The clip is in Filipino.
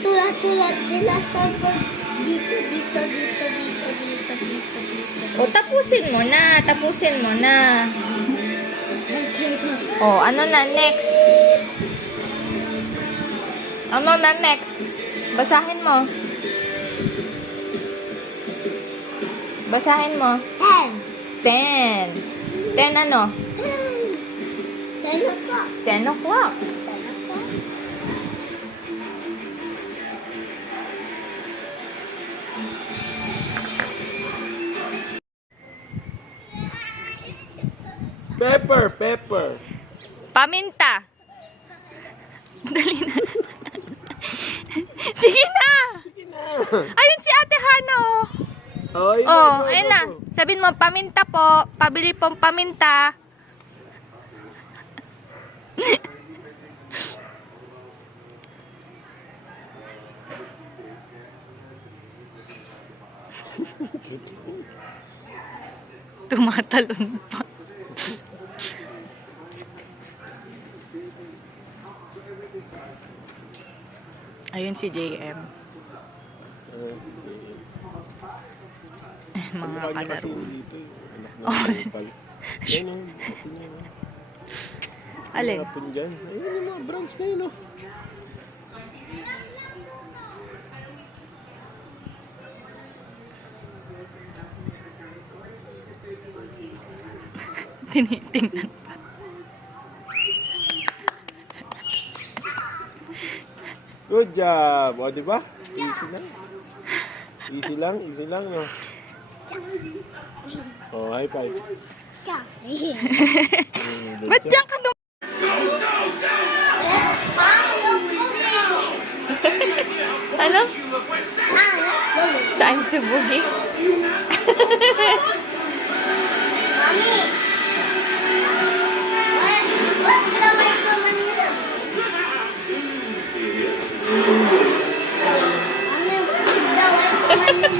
sulat-sulat sila sagot dito, dito, dito, dito, dito, dito, dito. O, tapusin mo na. Tapusin mo na. O, ano na next? Ano na next? Basahin mo. Basahin mo. 10. 10. 10 ano? 10 o'clock. 10 o'clock. 10 o'clock. Pepper. Paminta. Dali na. Sige na. Ayun si Ate Hana, oh. Oh, ayun na. Sabihin mo, paminta po. Pabili pong paminta. Tumatalon pa. Ayun si JM. Mga kalaro. Alin? Ayun yung mga branch na yun, oh. Tinitingnan pa. Good job. O, diba? Easy lang. Easy lang, no? Oh, high five. Ba't diyan ka Ano? Time to boogie. Mommy! What's the microphone? Mommy, what's the microphone?